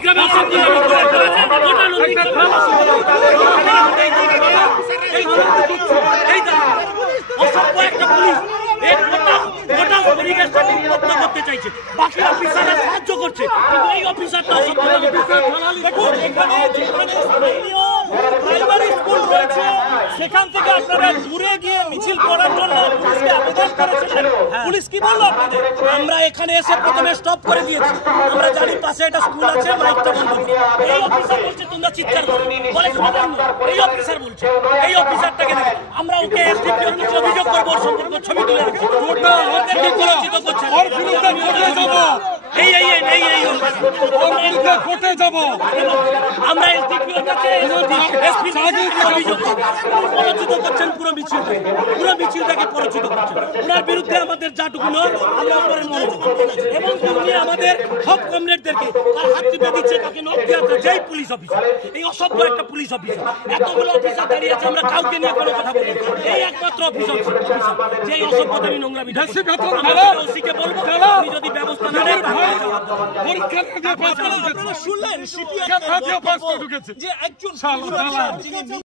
নন্দীগ্রামে অসভ্য একটা পুলিশ করতে চাইছে, বাকি অফিসাররা সাহায্য করছে, কিন্তু এই অফিসারটা প্রাইমারি স্কুল রয়েছে, সেখান থেকে আপনারা দূরে গিয়ে মিছিল করার জন্য পুলিশকে আবেদন করেছিলেন। পুলিশ কি বললো আপনাদের? আমরা এখানে এসে প্রথমে স্টপ করে দিয়েছি, আমরা জানি পাশে একটা স্কুল আছে, মাইকটা বন্ধ করি। এই অফিসার বলছে তোমরা চিৎকার করো, বলে এই অফিসার বলছে, এই অফিসারটাকে দেখে আমরা ওকে এসডিপিও কিছু অভিযোগ করবো, সম্পর্ক ছবি তুলে রাখছি, আমরা এসডিপিওর কাছে পরাজিত করছেন, পুরো মিছিলটাকে পরাজিত করছেন। ওনার বিরুদ্ধে আমাদের যাটুকু নয়, আমরা উপরে মনোযোগ এবং তিনি আমাদের সব কমরেডদেরকে তার হাত টিপে দিচ্ছে, তাকে নখ দিয়েছে যেই পুলিশ অফিসার, এই অসভ্য একটা পুলিশ অফিসার। এতগুলো অফিসার দাঁড়িয়ে আছে, আমরা কাউকে নিয়ে কোনো কথা বলি, এই একমাত্র অফিসার যে অসভ্যতামি নোংরা ওসিকে বলবো, আপনি যদি ব্যবস্থা না নেন শুনলেন যে একজন